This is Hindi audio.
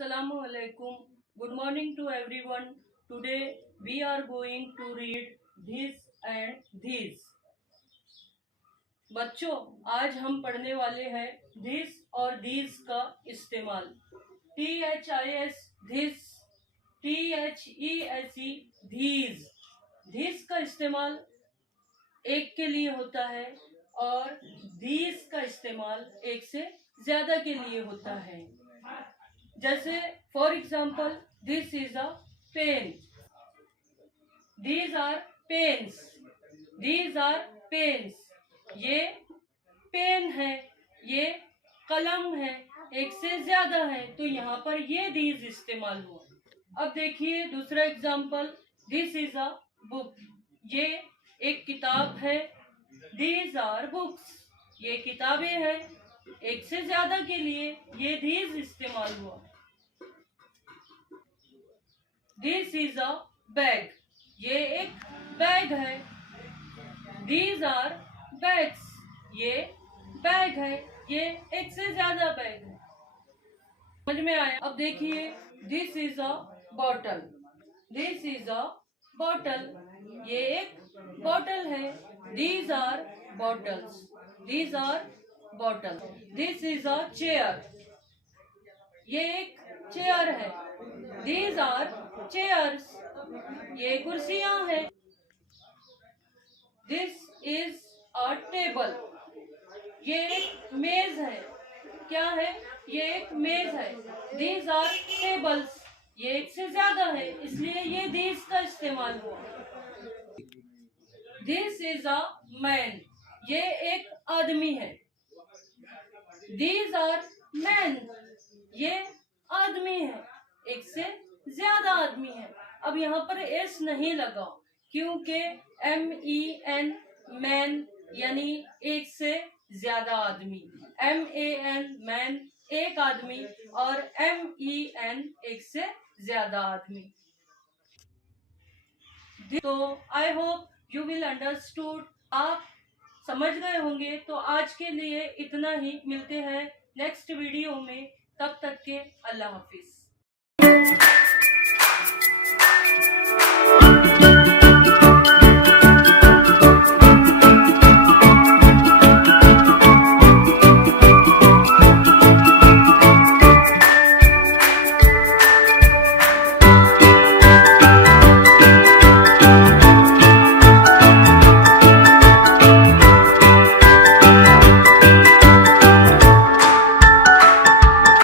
Assalamu alaikum. Good morning to everyone. Today we are going to read this and these. बच्चों, आज हम पढ़ने वाले हैं this और these का इस्तेमाल. THIS this, THESE these. This का इस्तेमाल एक के लिए होता है और these का इस्तेमाल एक से ज्यादा के लिए होता है. जैसे for example, this is a pen, these are pens, these are pens. ये पेन है, ये कलम है, एक से ज्यादा है, तो यहाँ पर ये दीज इस्तेमाल हुआ. अब देखिए दूसरा example, this is a book, ये एक किताब है. दीज आर बुक्स, ये किताबें हैं, एक से ज्यादा के लिए ये दीज इस्तेमाल हुआ. दिस इज अ बैग, ये एक बैग है. दीज आर बैग्स, ये बैग है, ये एक से ज्यादा बैग है. समझ में आया? अब देखिए, this is a bottle, this is a bottle, ये एक बॉटल है. These are bottles, these are bottle. This is a chair, ये एक चेयर है. दीज आर चेयर्स, ये कुर्सियां हैं. दिस इज अ टेबल, ये एक मेज है. क्या है? ये एक मेज है. दीज आर टेबल्स, ये एक से ज्यादा है, इसलिए ये दीज का इस्तेमाल हुआ. दिस इज अ मैन, ये एक आदमी है. दीज आर मैन, ये आदमी है, एक से ज्यादा आदमी है. अब यहाँ पर एस नहीं लगा क्योंकि MEN मैन यानी एक से ज्यादा आदमी, MAN मैन एक आदमी और MEN एक से ज्यादा आदमी. तो I hope you will understood, आप समझ गए होंगे. तो आज के लिए इतना ही, मिलते हैं नेक्स्ट वीडियो में. तब तक के अल्लाह हाफिज.